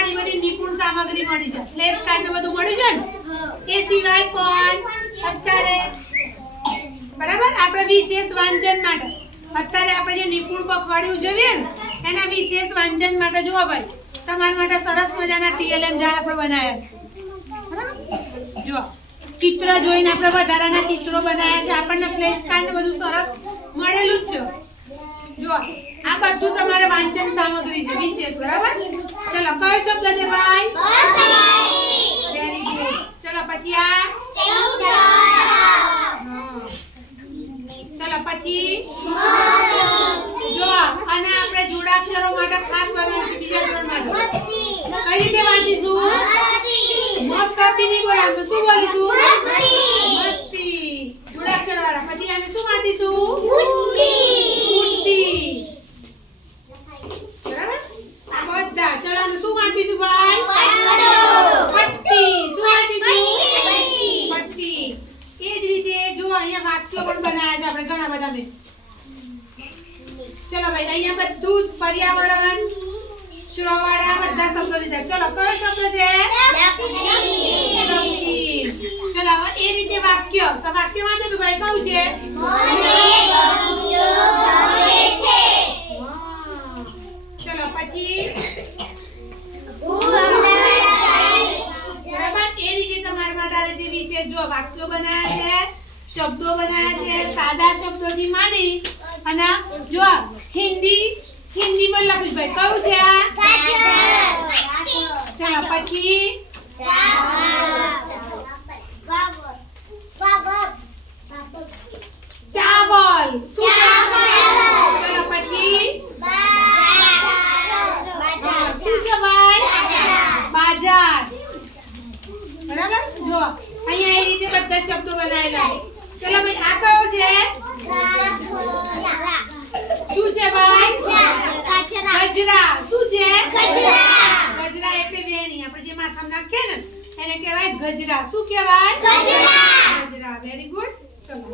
ઘણી બધી નિપુણ સામગ્રી મળી છે. ફ્લેશ કાર્ડ ને બધું મળ્યું છે ને? એ સિવાય પણ અત્યારે બરાબર? આપણે વિશેષ વાંચન માટે. અત્યારે આપણે જે નિપુણ પખવાડિયું જોઈએ ને, એના વિશેષ વાંચન માટે જુઓ ભાઈ, તમારા માટે સરસ મજાના ટીએલએમ જા આપણે બનાવ્યા છે? જુઓ, ચિત્ર જોઈને આપણે વધારાના ચિત્રો બનાવ્યા છે. આપણને ફ્લેશ કાર્ડ ને બધું સરસ મળેલું જ છે. જુઓ, આ બધું તમારે વાંચન સામગ્રી છે, વિશેષ, બરાબર? ચલો વેરી ગુડ ચલો પછી આ. ચલો પછી. જો અને આપણે જોડાક્ષરો માટે ખાસ છે બીજા ધોરણ માટે. કઈ રીતે વાંચીશું? મસ્તી. નહીં બોલાવવાનું શું બોલીશું મસ્તી જોડાક્ષર વાળા પછી આને શું વાંચીશું કુર્તી બરાબર આ બધા ચલો આને શું વાંચીશું ભાઈ પટ્ટી શું વાંચીશું પટ્ટી એ જ રીતે જો અહીંયા વાક્યો પણ બનાવ્યા છે આપણે ઘણા બધા મેં ચલો ભાઈ અહીંયા બધું જ પર્યાવરણ શ્રોવાળા બધા શબ્દો લીધા. ચલો કયો શબ્દ છે? ચલો હવે એ રીતે વાક્ય તો વાક્ય વાંચો તો ભાઈ કયું છે? ચલો પછી? બરાબર એ રીતે તમારે માટે વિશે જો વાક્યો બનાવ્યા છે. શબ્દો બનાવ્યા છે, સાદા શબ્દોથી માંડી અને જો હિન્દી હિન્દી પણ લખ્યું ભાઈ કયું છે પછી? ચાવલ. શું પછી? શું છે ભાઈ? બાજાર. બરાબર? જો, અહીંયા એ રીતે બધા શબ્દો બનાવેલા છે. ચલો ભાઈ આ કયો છે? શું છે ભાઈ? ગજરા. શું છે? ગજરા એટલે વેણી. આપણે જે માથામાં નાખીએ ને એને કહેવાય ગજરા. શું કહેવાય? ગજરા. વેરી ગુડ ચલો.